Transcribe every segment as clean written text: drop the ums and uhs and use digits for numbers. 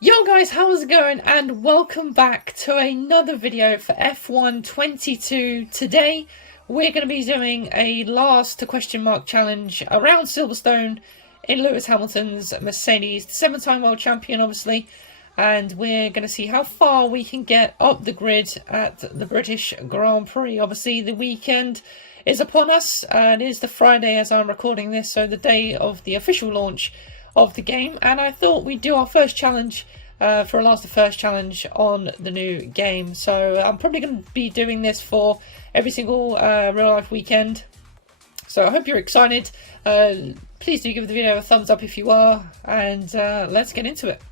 Yo guys, how's it going? And welcome back to another video for F1 22. Today we're going to be doing a last question mark challenge around Silverstone in Lewis Hamilton's Mercedes, the 7-time world champion obviously, and we're going to see how far we can get up the grid at the British Grand Prix. Obviously the weekend is upon us, and it is the Friday as I'm recording this, so the day of the official launch of the game, and I thought we'd do our first challenge for a first challenge on the new game. So I'm probably going to be doing this for every single real life weekend, so I hope you're excited. Please do give the video a thumbs up if you are, and let's get into it.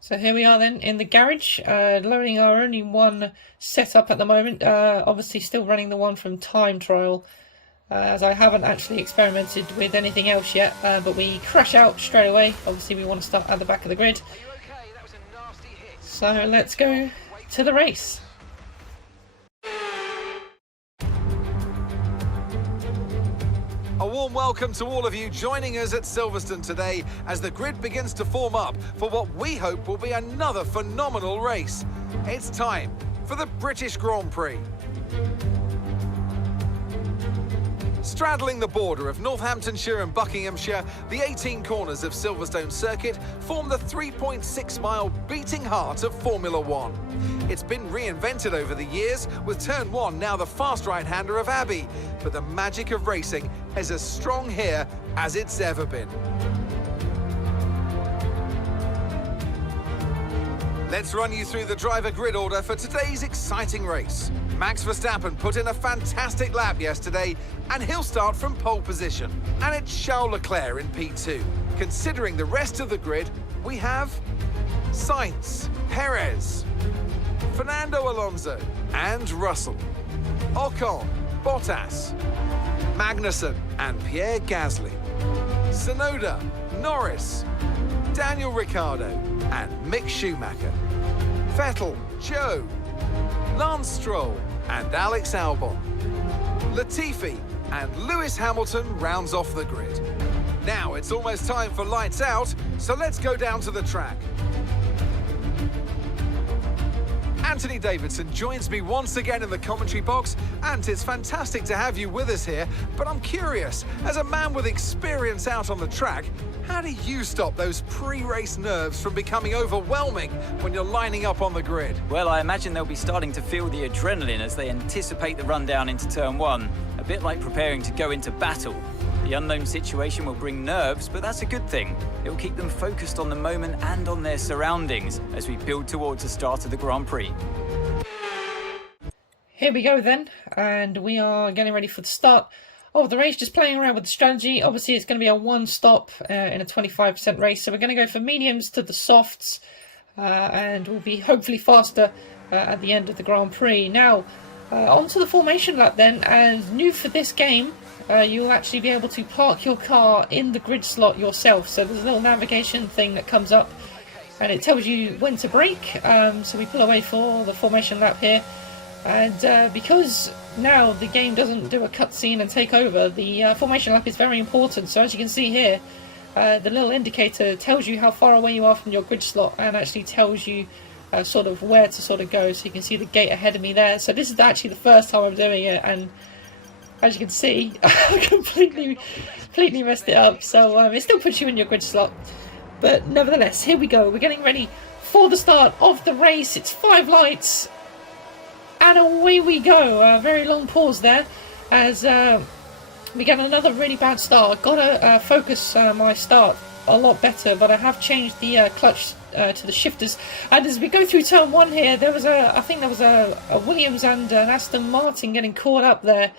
So here we are then in the garage, loading our only one setup at the moment, obviously still running the one from time trial, as I haven't actually experimented with anything else yet, but we crash out straight away. Obviously we want to start at the back of the grid, so let's go to the race. A warm welcome to all of you joining us at Silverstone today as the grid begins to form up for what we hope will be another phenomenal race. It's time for the British Grand Prix. Straddling the border of Northamptonshire and Buckinghamshire, the 18 corners of Silverstone Circuit form the 3.6-mile beating heart of Formula One. It's been reinvented over the years, with Turn 1 now the fast right-hander of Abbey, but the magic of racing is as strong here as it's ever been. Let's run you through the driver grid order for today's exciting race. Max Verstappen put in a fantastic lap yesterday, and he'll start from pole position. And it's Charles Leclerc in P2. Considering the rest of the grid, we have Sainz, Perez, Fernando Alonso, and Russell, Ocon, Bottas, Magnussen, and Pierre Gasly, Tsunoda, Norris, Daniel Ricciardo, and Mick Schumacher, Vettel, Joe, Lance Stroll, and Alex Albon, Latifi, and Lewis Hamilton rounds off the grid. Now it's almost time for lights out, so let's go down to the track. Anthony Davidson joins me once again in the commentary box, and it's fantastic to have you with us here, but I'm curious, as a man with experience out on the track, how do you stop those pre-race nerves from becoming overwhelming when you're lining up on the grid? Well, I imagine they'll be starting to feel the adrenaline as they anticipate the run down into Turn 1, a bit like preparing to go into battle. The unknown situation will bring nerves, but that's a good thing. It will keep them focused on the moment and on their surroundings as we build towards the start of the Grand Prix. Here we go then, and we are getting ready for the start of the race, just playing around with the strategy. Obviously it's going to be a one stop in a 25% race, so we're going to go from mediums to the softs, and we'll be hopefully faster at the end of the Grand Prix. Now onto the formation lap then, and new for this game, you'll actually be able to park your car in the grid slot yourself. So there's a little navigation thing that comes up and it tells you when to brake. So we pull away for the formation lap here, and because now the game doesn't do a cutscene and take over, the formation lap is very important. So as you can see here, the little indicator tells you how far away you are from your grid slot, and actually tells you sort of where to sort of go. So you can see the gate ahead of me there. So this is actually the first time I'm doing it, and as you can see, I completely messed it up. So it still puts you in your grid slot, but nevertheless, here we go. We're getting ready for the start of the race. It's 5 lights, and away we go. A very long pause there as we get another really bad start. I've got to focus my start a lot better, but I have changed the clutch to the shifters. And as we go through turn 1 here, I think there was a Williams and an Aston Martin getting caught up there.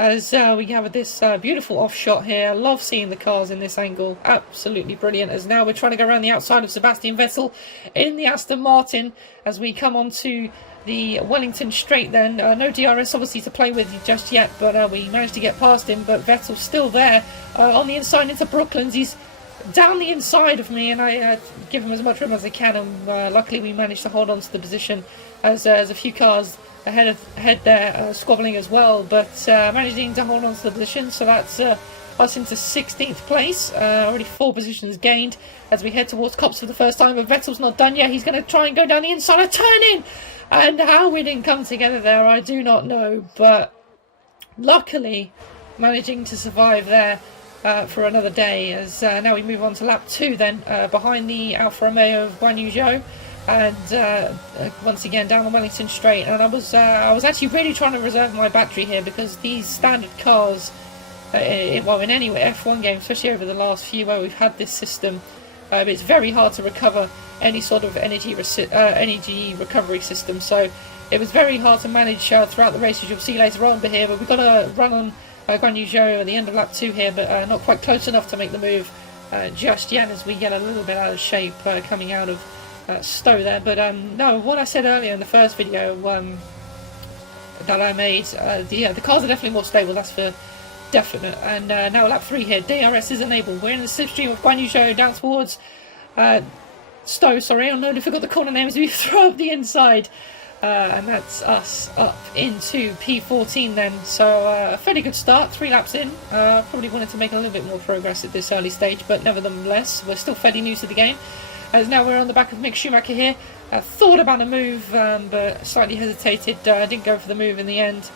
as we have this beautiful off shot here. I love seeing the cars in this angle, absolutely brilliant. As now we're trying to go around the outside of Sebastian Vettel in the Aston Martin as we come on to the Wellington straight then. No DRS obviously to play with just yet, but we managed to get past him. But Vettel's still there on the inside into Brooklands. He's down the inside of me, and I give him as much room as I can, and luckily we managed to hold on to the position as there's a few cars ahead there squabbling as well, but managing to hold on to the position. So that's us into 16th place, already 4 positions gained as we head towards Copse for the first time. But Vettel's not done yet. He's going to try and go down the inside, a turn in, and how we didn't come together there I do not know, but luckily managing to survive there for another day. As now we move on to lap 2 then, behind the Alfa Romeo of Guan Yu Zhou, and once again down the Wellington straight. And I was actually really trying to reserve my battery here, because these standard cars, well, in any F1 game, especially over the last few where we've had this system, it's very hard to recover any sort of energy recovery system. So it was very hard to manage throughout the race, as you'll see later on. But here, we've got to run on Guan Yu Zhou at the end of lap 2 here, but not quite close enough to make the move just yet, as we get a little bit out of shape coming out of Stowe there. But no, what I said earlier in the first video that I made, the cars are definitely more stable, that's for definite. And now lap 3 here, DRS is enabled. We're in the slipstream of Guan Yu Zhou down towards Stowe, sorry, I don't know if I forgot the corner names. We throw up the inside, and that's us up into P14 then. So a fairly good start, 3 laps in. Probably wanted to make a little bit more progress at this early stage, but nevertheless we're still fairly new to the game. As now we're on the back of Mick Schumacher here. Thought about a move, but slightly hesitated, didn't go for the move in the end.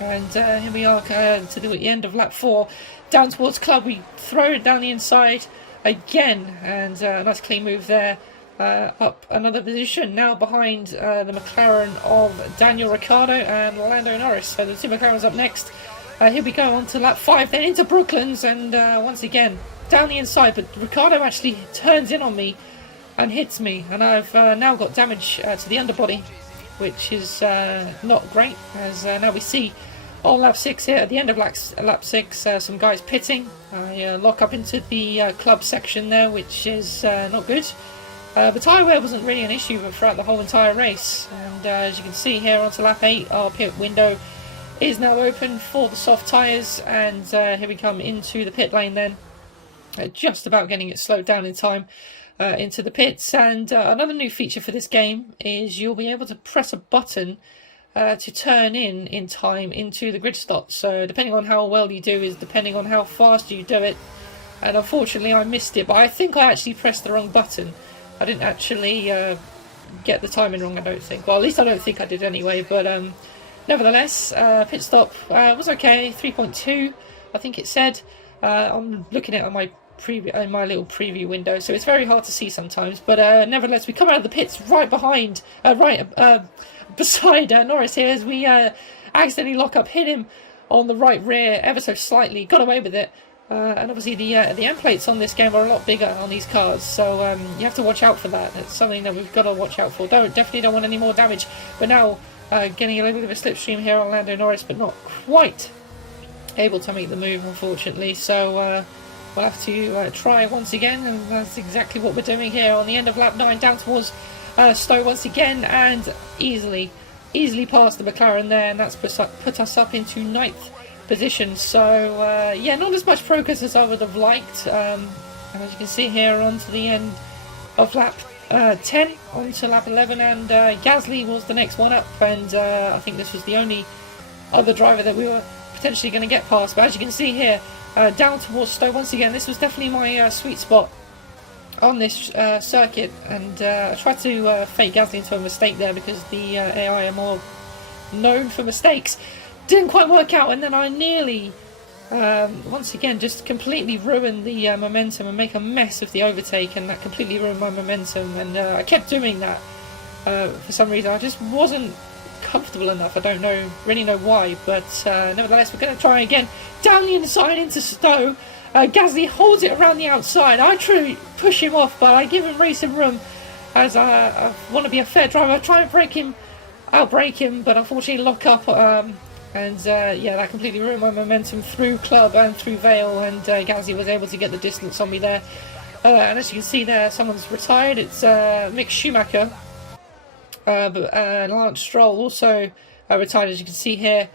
And here we are to the end of lap 4, down towards Club. We throw it down the inside again, and a nice clean move there, up another position, now behind the McLaren of Daniel Ricciardo and Lando Norris. So the 2 McLarens up next. Here we go on to lap 5 then, into Brooklands, and once again down the inside, but Ricciardo actually turns in on me and hits me, and I've now got damage to the underbody, which is not great. As now we see on lap 6 here, at the end of lap 6, some guys pitting. I lock up into the club section there, which is not good. The tyre wear wasn't really an issue throughout the whole entire race, and as you can see here onto lap 8, our pit window is now open for the soft tyres, and here we come into the pit lane then, just about getting it slowed down in time into the pits. And another new feature for this game is you'll be able to press a button to turn in time into the grid stop. So depending on how well you do is depending on how fast you do it, and unfortunately I missed it, but I think I actually pressed the wrong button. I didn't actually get the timing wrong, I don't think. Well, at least I don't think I did anyway, but nevertheless, pit stop was okay, 3.2 I think it said. I'm looking at it on my little preview window, so it's very hard to see sometimes, but nevertheless we come out of the pits right behind beside Norris here, as we accidentally lock up, hit him on the right rear ever so slightly, got away with it. And obviously the end plates on this game are a lot bigger on these cars, so you have to watch out for that. It's something that we've got to watch out for. Definitely don't want any more damage. But now getting a little bit of a slipstream here on Lando Norris, but not quite able to make the move, unfortunately. So we'll have to try once again, and that's exactly what we're doing here on the end of lap 9, down towards Stowe once again, and easily past the McLaren there, and that's put us up into 9th position. So yeah, not as much progress as I would have liked, and as you can see here on to the end of lap 10 on to lap 11, and Gasly was the next one up, and I think this was the only other driver that we were potentially going to get past. But as you can see here, down towards Stowe once again, this was definitely my sweet spot on this circuit, and I tried to fake Gasly into a mistake there, because the AI are more known for mistakes. Didn't quite work out, and then I nearly once again just completely ruined the momentum and make a mess of the overtake, and that completely ruined my momentum, and I kept doing that for some reason. I just wasn't comfortable enough. I don't really know why, but nevertheless we're going to try again. Down the inside into Stowe, Gasly holds it around the outside. I try to push him off, but I give him racing room, as I want to be a fair driver. I try and outbrake him, but unfortunately lock up And yeah, that completely ruined my momentum through Club and through Vale, and Gazzy was able to get the distance on me there. And as you can see there, someone's retired. It's Mick Schumacher. But Lance Stroll also retired, as you can see here,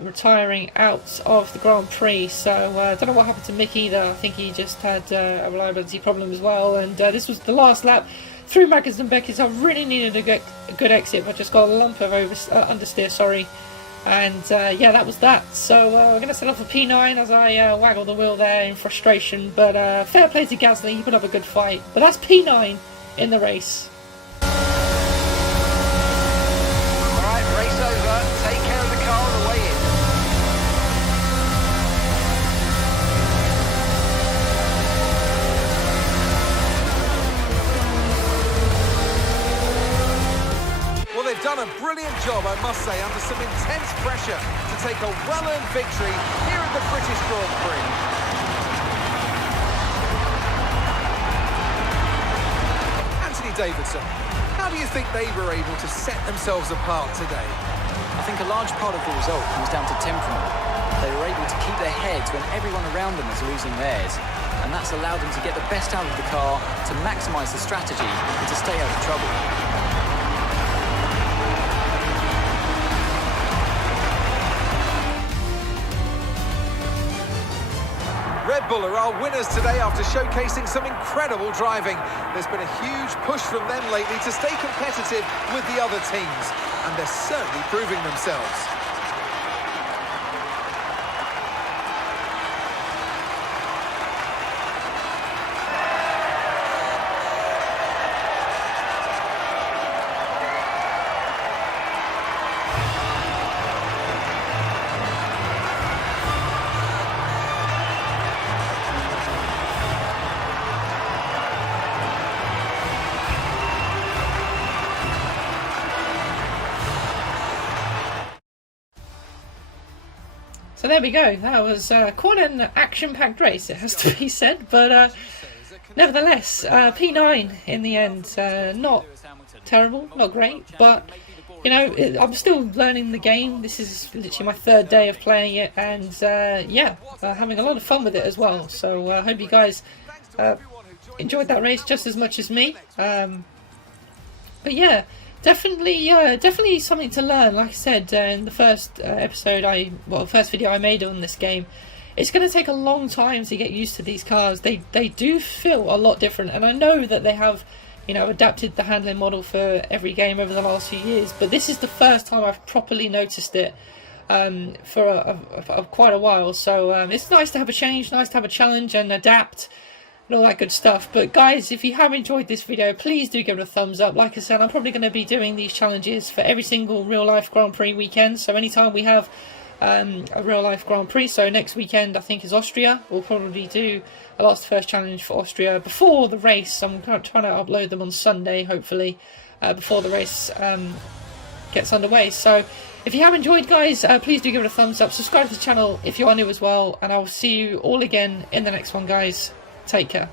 retiring out of the Grand Prix. So I don't know what happened to Mick either. I think he just had a reliability problem as well. And this was the last lap through Maggers and Beckers. I really needed a good exit, but I just got a lump of understeer, sorry. And yeah, that was that. So we're going to set off for P9 as I waggle the wheel there in frustration. But fair play to Gasly, he put up a good fight. But that's P9 in the race. Alright, race over. Take care of the car on the way in. Well, they've done a brilliant job, I must say, under some intense pressure to take a well-earned victory here at the British Grand Prix. Anthony Davidson, how do you think they were able to set themselves apart today? I think a large part of the result comes down to temperament. They were able to keep their heads when everyone around them was losing theirs, and that's allowed them to get the best out of the car, to maximise the strategy, and to stay out of trouble. Red Bull are our winners today after showcasing some incredible driving. There's been a huge push from them lately to stay competitive with the other teams, and they're certainly proving themselves. So there we go. That was quite an action-packed race, it has to be said. But nevertheless, P9 in the end. Not terrible, not great, but you know, I'm still learning the game. This is literally my third day of playing it, and yeah, having a lot of fun with it as well. So I hope you guys enjoyed that race just as much as me. But yeah. Definitely something to learn. Like I said in the first first video I made on this game, it's going to take a long time to get used to these cars. They do feel a lot different, and I know that they have, you know, adapted the handling model for every game over the last few years. But this is the first time I've properly noticed it for quite a while. So it's nice to have a change, nice to have a challenge and adapt. And all that good stuff. But guys, if you have enjoyed this video, please do give it a thumbs up. Like I said, I'm probably going to be doing these challenges for every single real life Grand Prix weekend. So anytime we have a real life Grand Prix, so next weekend I think is Austria, we'll probably do a last first challenge for Austria before the race. I'm trying to upload them on Sunday, hopefully, before the race gets underway. So if you have enjoyed, guys, please do give it a thumbs up. Subscribe to the channel if you are new as well, and I will see you all again in the next one, guys. Take care.